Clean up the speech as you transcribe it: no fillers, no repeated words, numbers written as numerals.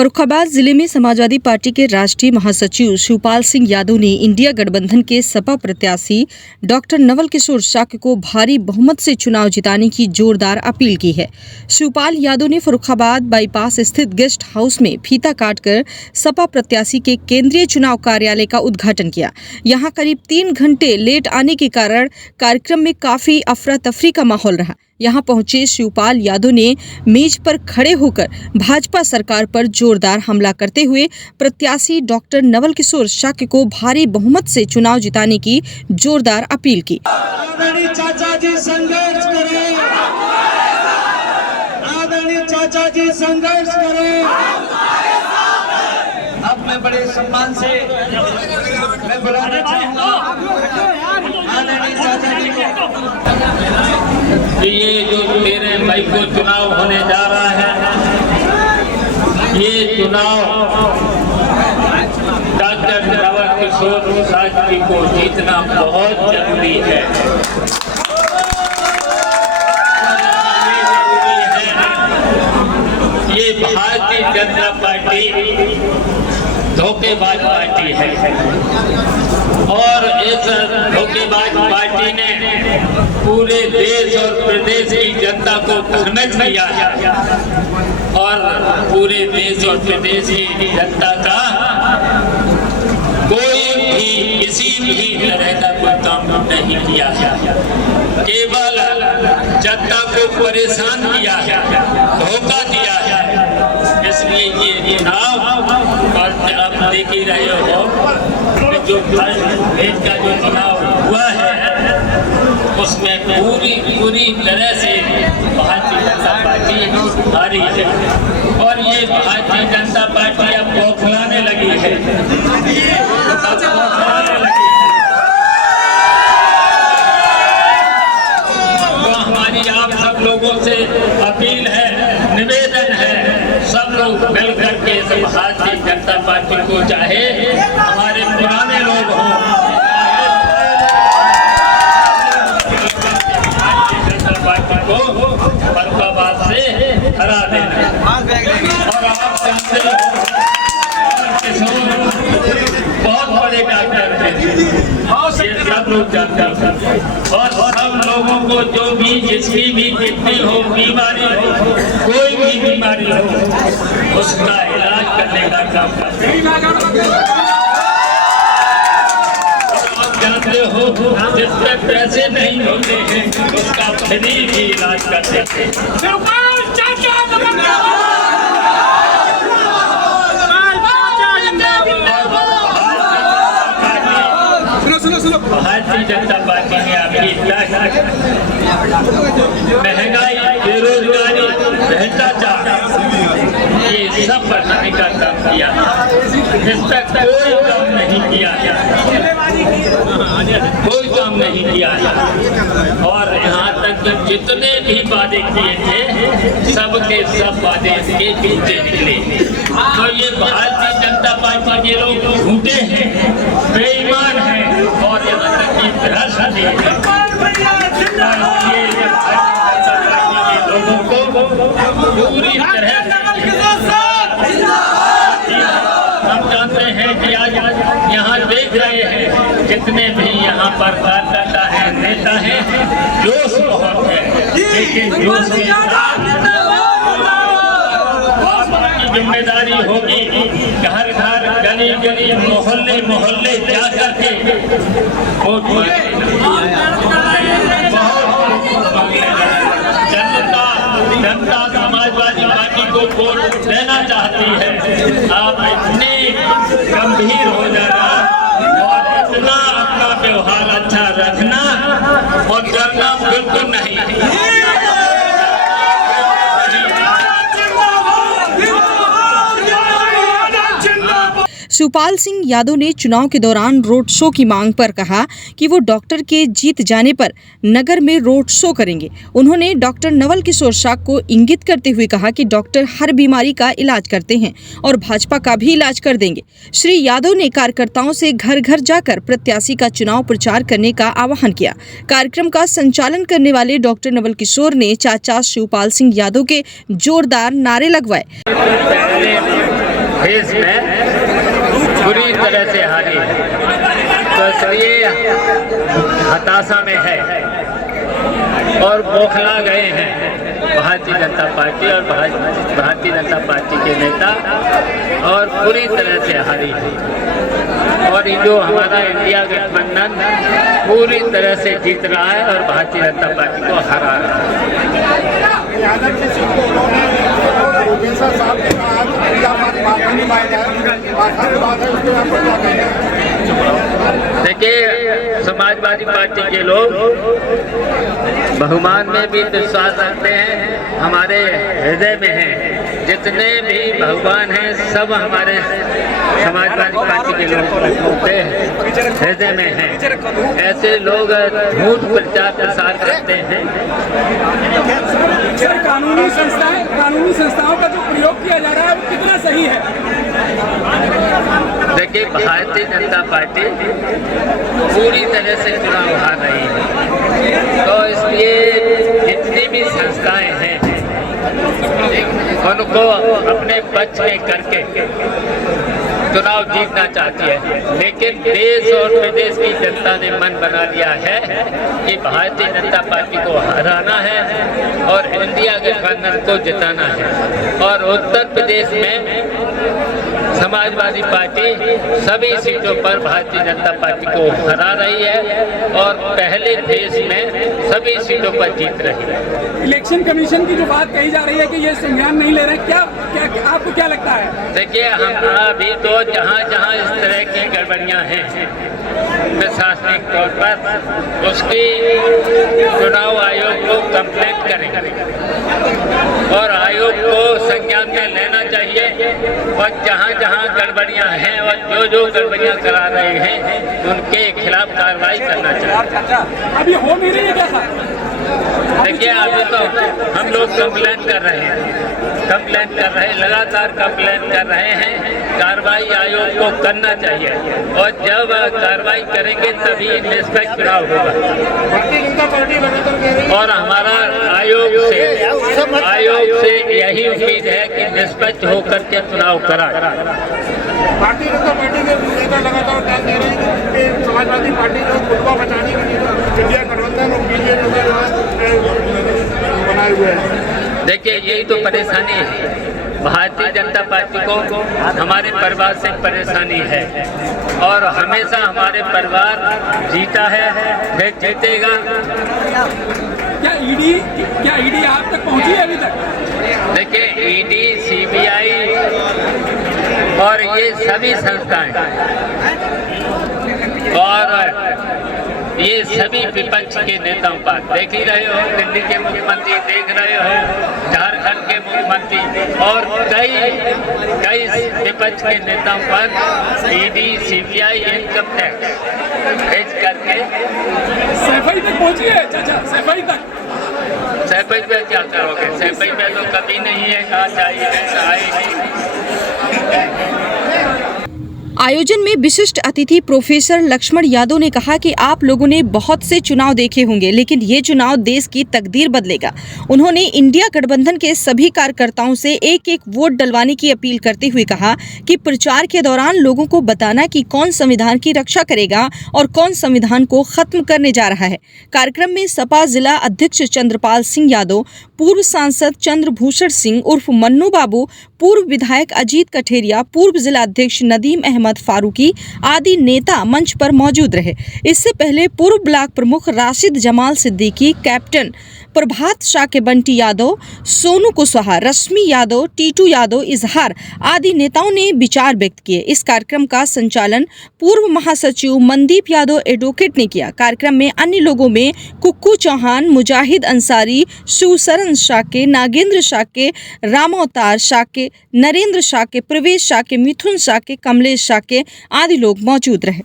फर्रुखाबाद जिले में समाजवादी पार्टी के राष्ट्रीय महासचिव शिवपाल सिंह यादव ने इंडिया गठबंधन के सपा प्रत्याशी डॉक्टर नवल किशोर शाक्य को भारी बहुमत से चुनाव जिताने की जोरदार अपील की है। शिवपाल यादव ने फर्रुखाबाद बाईपास स्थित गेस्ट हाउस में फीता काटकर सपा प्रत्याशी के केंद्रीय चुनाव कार्यालय का उद्घाटन किया। यहां करीब 3 घंटे लेट आने के कारण कार्यक्रम में काफी अफरा तफरी का माहौल रहा। यहां पहुंचे शिवपाल यादव ने मेज पर खड़े होकर भाजपा सरकार पर जोरदार हमला करते हुए प्रत्याशी डॉक्टर नवल किशोर शाक्य को भारी बहुमत से चुनाव जिताने की जोरदार अपील की। आदरणीय चाचा जी संघर्ष करें, आदरणीय चाचा जी संघर्ष करें। अब मैं बड़े सम्मान से मैं बुलाना चाहूँगा आदरणीय चाचा जी को। ये जो 13 मई को चुनाव होने जा रहा है, ये चुनाव डॉक्टर नवल किशोर शाक्य को जीतना बहुत जरूरी है। ये भारतीय जनता पार्टी धोखेबाज पार्टी है और इस धोखेबाज पार्टी ने पूरे देश और प्रदेश की जनता को भ्रमित किया है और पूरे देश और प्रदेश की जनता का कोई भी किसी भी तरह का कोई काम नहीं किया है, केवल जनता को परेशान किया है, धोखा दिया है। इसलिए ये चुनाव आप देख ही रहे हो, जो देश का जो चुनाव हुआ है उसमें पूरी तरह से भारतीय जनता पार्टी हारी है और ये भारतीय जनता पार्टी अब बौखलाने लगी है। तो हमारी आप सब लोगों से अपील है, निवेदन है, सब लोग मिलकर के भारतीय जनता पार्टी को, चाहे हमारे पुराने लोग हों, फर्रुखाबाद से हरा देना। और आप जानते हो बहुत बड़े डॉक्टर थे, ये सब लोग जानते हैं और सब लोगों को जो भी जिसकी भी कितनी हो बीमारी हो, कोई भी बीमारी हो, उसका इलाज करने का काम करते हैं। जानते हो जिसमें पैसे नहीं होते हैं उसका फ्री भी इलाज करते थे। भारतीय जनता पार्टी ने अभी महंगाई, बेरोजगारी, भ्रष्टाचार, ये सब बढ़ाने का काम किया, इस पर कोई काम नहीं किया, कोई काम नहीं किया और यहाँ तक कि जितने भी वादे किए थे सबके सब वादे के झूठे निकले। तो ये भारतीय जनता पार्टी के लोग झूठे हैं, बेईमान हैं और यहाँ तक कि भ्रष्ट हैं। लोगों को पूरी तरह हम जानते हैं कि आज यहाँ देख रहे हैं कितने भी यहाँ पर कार्यकर्ता है, नेता है, जोश बहुत है, लेकिन जोश के साथ आपकी जिम्मेदारी होगी घर घर, गली गली, मोहल्ले मोहल्ले जा करके वोट जनता समाजवादी पार्टी को वोट देना चाहती है। आप इतने गंभीर हो जाना और इतना अपना व्यवहार अच्छा रखना और डरना बिल्कुल नहीं। शिवपाल सिंह यादव ने चुनाव के दौरान रोड शो की मांग पर कहा कि वो डॉक्टर के जीत जाने पर नगर में रोड शो करेंगे। उन्होंने डॉक्टर नवल किशोर शाक्य को इंगित करते हुए कहा कि डॉक्टर हर बीमारी का इलाज करते हैं और भाजपा का भी इलाज कर देंगे। श्री यादव ने कार्यकर्ताओं से घर घर जाकर प्रत्याशी का चुनाव प्रचार करने का आह्वान किया। कार्यक्रम का संचालन करने वाले डॉक्टर नवल किशोर ने चाचा शिवपाल सिंह यादव के जोरदार नारे लगवाए। फेस में बुरी तरह से हारी है, तो इसलिए हताशा में है और बौखला गए हैं भारतीय जनता पार्टी और भारतीय जनता पार्टी के नेता, और पूरी तरह से हारी है। और ये जो हमारा इंडिया गठबंधन पूरी तरह से जीत रहा है और भारतीय जनता पार्टी को हरा रहा है। देखिए, समाजवादी पार्टी के लोग बहुमान में भी विश्वास रखते हैं, हमारे हृदय में हैं। जितने भी भगवान हैं सब हमारे समाजवादी पार्टी के लोग के हृदय में हैं। ऐसे लोग झूठ प्रचार प्रसार करते हैं। कानूनी संस्थाओं का जो प्रयोग किया जा रहा है वो कितना सही है? देखिए, भारतीय जनता पार्टी पूरी तरह से चुनाव हार रही है, तो इसलिए जितनी भी संस्थाएं हैं उनको अपने पक्ष में करके चुनाव जीतना चाहती है। लेकिन देश और विदेश की जनता ने मन बना लिया है कि भारतीय जनता पार्टी को हराना है और इंडिया गठबंधन को जिताना है। और उत्तर प्रदेश में समाजवादी पार्टी सभी सीटों पर भारतीय जनता पार्टी को हरा रही है और पहले फेज में सभी सीटों पर जीत रही है। इलेक्शन कमीशन की जो बात कही जा रही है कि ये संज्ञान नहीं ले रहे, क्या आपको क्या लगता है? देखिए, हम अभी तो जहाँ जहाँ इस तरह की गड़बड़ियाँ हैं प्रशासनिक तौर पर, उसकी चुनाव आयोग को कंप्लेंट करेंगे और आयोग को संज्ञान में लेना चाहिए। और जहाँ जहाँ गड़बड़ियाँ हैं और जो गड़बड़ियाँ करा रहे हैं उनके खिलाफ कार्रवाई करना चाहिए। अभी हो नहीं रही है क्या? देखिए, अभी तो हम लोग कंप्लेंट कर रहे हैं, लगातार कंप्लेंट कर रहे हैं। कार्रवाई आयोग को करना चाहिए और जब कार्रवाई करेंगे तभी निष्पक्ष चुनाव होगा। और हमारा आयोग से यही उम्मीद है कि निष्पक्ष होकर के चुनाव कराए। भारतीय जनता पार्टी के नेता लगातार कह रहे हैं कि समाजवादी पार्टी को फुटबॉल बचाने के लिए इंडिया गठबंधन और बीजेपी बनाए हुए हैं। देखिए, यही तो परेशानी है। भारतीय जनता पार्टी को हमारे परिवार से परेशानी है और हमेशा हमारे परिवार जीता है, फिर जीतेगा। क्या ईडी आप तक पहुंची है अभी तक? देखिए, ईडी, सीबीआई और ये सभी संस्थाएं और ये सभी विपक्ष के नेताओं पर देख ही रहे हो, दिल्ली के मुख्यमंत्री देख रहे हो, झारखंड के मुख्यमंत्री और कई विपक्ष के नेताओं पर ईडी, सीबीआई, इनकम टैक्स भेज करके सफाई तक पहुंची है। चाचा, सफाई तक सफाई पे क्या करोगे? सफाई पे तो कभी नहीं है, कहा चाहिए। आयोजन में विशिष्ट अतिथि प्रोफेसर लक्ष्मण यादव ने कहा कि आप लोगों ने बहुत से चुनाव देखे होंगे, लेकिन ये चुनाव देश की तकदीर बदलेगा। उन्होंने इंडिया गठबंधन के सभी कार्यकर्ताओं से एक एक वोट डलवाने की अपील करते हुए कहा कि प्रचार के दौरान लोगों को बताना कि कौन संविधान की रक्षा करेगा और कौन संविधान को खत्म करने जा रहा है। कार्यक्रम में सपा जिला अध्यक्ष चंद्रपाल सिंह यादव, पूर्व सांसद चंद्रभूषण सिंह उर्फ मन्नू बाबू, पूर्व विधायक अजीत कठेरिया, पूर्व जिला अध्यक्ष नदीम अहमद फारूकी आदि नेता मंच पर मौजूद रहे। इससे पहले पूर्व ब्लॉक प्रमुख राशिद जमाल सिद्दीकी, कैप्टन प्रभात शाके बंटी यादव, सोनू कुशवाहा, रश्मि यादव, टीटू यादव, इजहार आदि नेताओं ने विचार व्यक्त किए। इस कार्यक्रम का संचालन पूर्व महासचिव मनदीप यादव एडवोकेट ने किया। कार्यक्रम में अन्य लोगों में कुक्कू चौहान, मुजाहिद अंसारी, शिवशरण शाके, नागेंद्र शाके, रामावतार शाके, नरेंद्र शाके, प्रवेश शाके, मिथुन शाके, कमलेश शाके आदि लोग मौजूद रहे।